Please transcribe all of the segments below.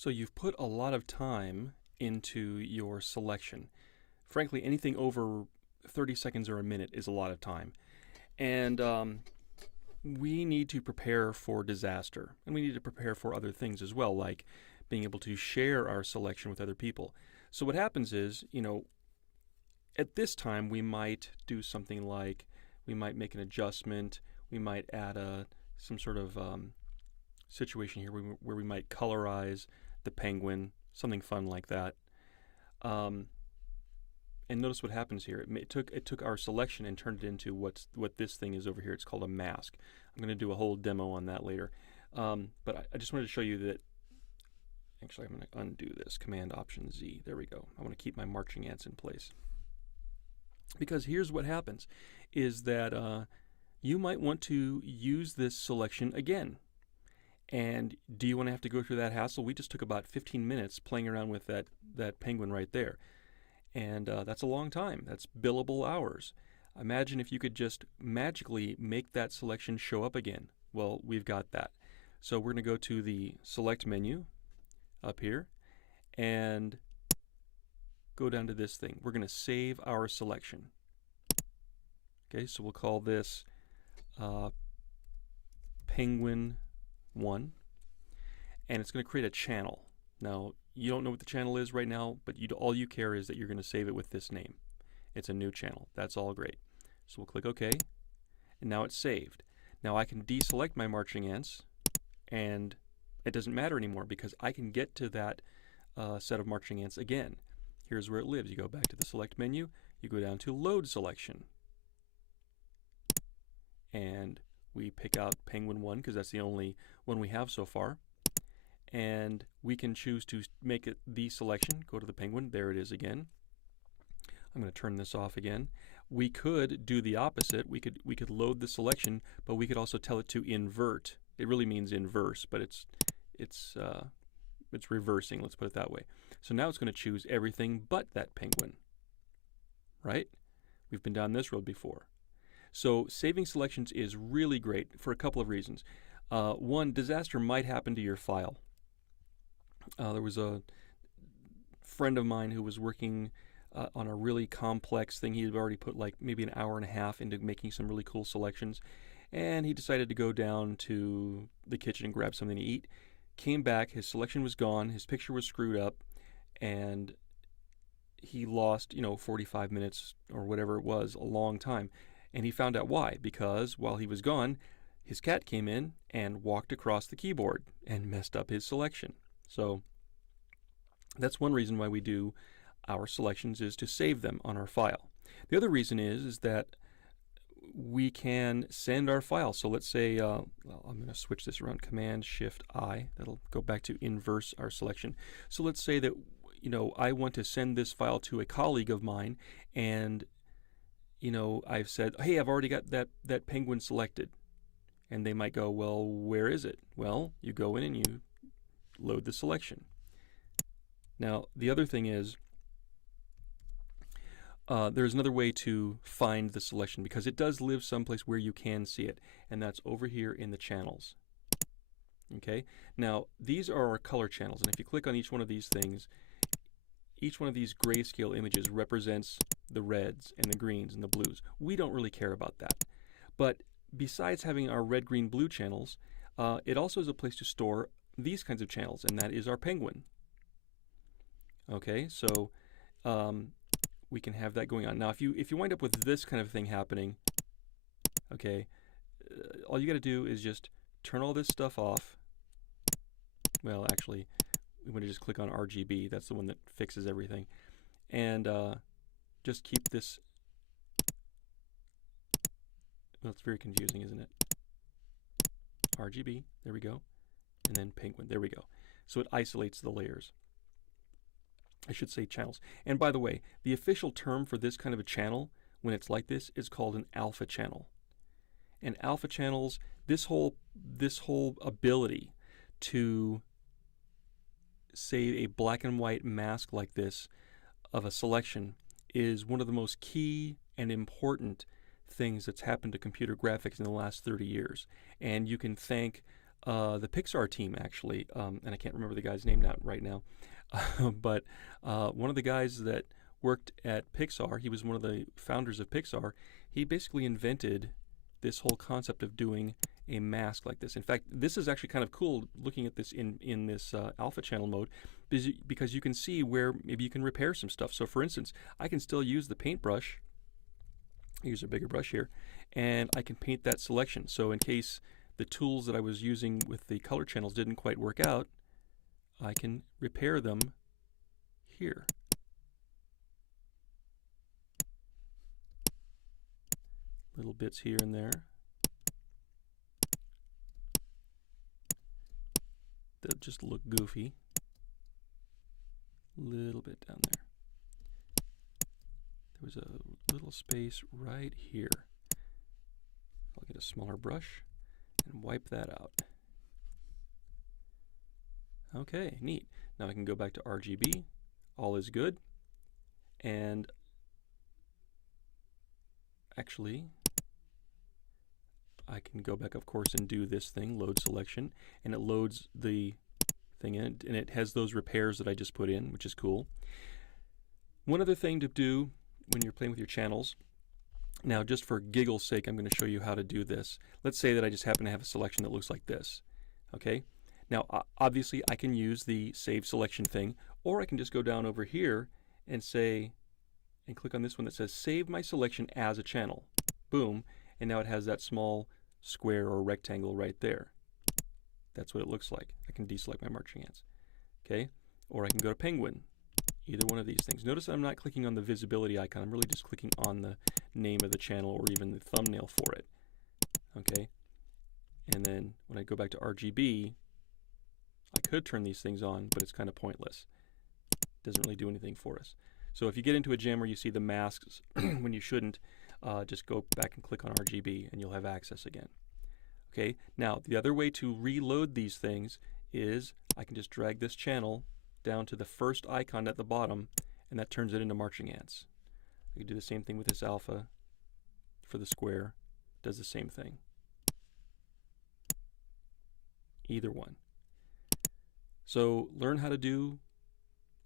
So you've put a lot of time into your selection. Frankly, anything over 30 seconds or a minute is a lot of time. And we need to prepare for disaster. And we need to prepare for other things as well, like being able to share our selection with other people. So what happens is, at this time we might do something like we might make an adjustment. We might add some sort of situation here where we might colorize the penguin, something fun like that. And notice what happens here. It took our selection and turned it into what this thing is over here. It's called a mask. I'm going to do a whole demo on that later. But I just wanted to show you that. Actually, I'm going to undo this. Command Option Z. There we go. I want to keep my marching ants in place. Because here's what happens, is that you might want to use this selection again. And do you want to have to go through that hassle? We just took about 15 minutes playing around with that penguin right there. And that's a long time. That's billable hours. Imagine if you could just magically make that selection show up again. Well, we've got that. So we're going to go to the Select menu up here and go down to this thing. We're going to save our selection. Okay, so we'll call this Penguin 1. And it's going to create a channel. Now, you don't know what the channel is right now, but all you care is that you're going to save it with this name. It's a new channel. That's all great. So we'll click OK, and now it's saved. Now I can deselect my marching ants, and it doesn't matter anymore because I can get to that set of marching ants again. Here's where it lives. You go back to the Select menu, you go down to Load Selection, and we pick out Penguin 1 because that's the only one we have so far. And we can choose to make it the selection. Go to the penguin. There it is again. I'm going to turn this off again. We could do the opposite. We could load the selection, but we could also tell it to invert. It really means inverse, but it's reversing. Let's put it that way. So now it's going to choose everything but that penguin. Right? We've been down this road before. So saving selections is really great for a couple of reasons. One, disaster might happen to your file. There was a friend of mine who was working on a really complex thing. He had already put like maybe an hour and a half into making some really cool selections, and he decided to go down to the kitchen and grab something to eat. Came back, his selection was gone, his picture was screwed up, and he lost 45 minutes or whatever it was, a long time. And he found out why, because while he was gone, his cat came in and walked across the keyboard and messed up his selection. So that's one reason why we do our selections, is to save them on our file. The other reason is that we can send our file. So let's say, I'm going to switch this around, Command-Shift-I. That'll go back to inverse our selection. So let's say that I want to send this file to a colleague of mine, and I've said, hey, I've already got that penguin selected. And they might go, well, where is it? Well, you go in and you load the selection. Now, the other thing is, there's another way to find the selection, because it does live someplace where you can see it, and that's over here in the channels. Okay? Now, these are our color channels, and if you click on each one of these things, each one of these grayscale images represents the reds and the greens and the blues. We don't really care about that. But besides having our red, green, blue channels, it also is a place to store these kinds of channels, and that is our penguin. Okay, so we can have that going on. Now, if you wind up with this kind of thing happening, okay, all you got to do is just turn all this stuff off. Well, actually, we want to just click on RGB. That's the one that fixes everything. And just keep this. Well, it's very confusing, isn't it? RGB, there we go. And then penguin, there we go. So it isolates the layers. I should say channels. And by the way, the official term for this kind of a channel, when it's like this, is called an alpha channel. And alpha channels, this whole ability to say a black and white mask like this of a selection is one of the most key and important things that's happened to computer graphics in the last 30 years. And you can thank the Pixar team actually, and I can't remember the guy's name right now, but one of the guys that worked at Pixar, he was one of the founders of Pixar. He basically invented this whole concept of doing a mask like this. In fact, this is actually kind of cool looking at this in this alpha channel mode, because you can see where maybe you can repair some stuff. So for instance, I can still use the paintbrush, use a bigger brush here, and I can paint that selection. So in case the tools that I was using with the color channels didn't quite work out, I can repair them here. Little bits here and there. They'll just look goofy. Little bit down there. There was a little space right here. I'll get a smaller brush and wipe that out. Okay, neat. Now I can go back to RGB. All is good. And actually, I can go back, of course, and do this thing, load selection, and it loads the thing in, and it has those repairs that I just put in, which is cool. One other thing to do when you're playing with your channels, now just for giggle's sake, I'm going to show you how to do this. Let's say that I just happen to have a selection that looks like this. Okay? Now, obviously, I can use the save selection thing, or I can just go down over here and say, and click on this one that says save my selection as a channel. Boom. And now it has that small square or rectangle right there. That's what it looks like. I can deselect my marching ants. Okay? Or I can go to Penguin. Either one of these things. Notice I'm not clicking on the visibility icon. I'm really just clicking on the name of the channel or even the thumbnail for it. Okay? And then when I go back to RGB, I could turn these things on, but it's kind of pointless. It doesn't really do anything for us. So if you get into a jam where you see the masks when you shouldn't, just go back and click on RGB and you'll have access again. Okay, now the other way to reload these things is I can just drag this channel down to the first icon at the bottom, and that turns it into marching ants. I can do the same thing with this alpha for the square. Does the same thing. Either one. So learn how to do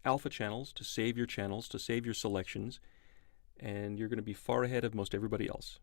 alpha channels to save your selections, and you're going to be far ahead of most everybody else.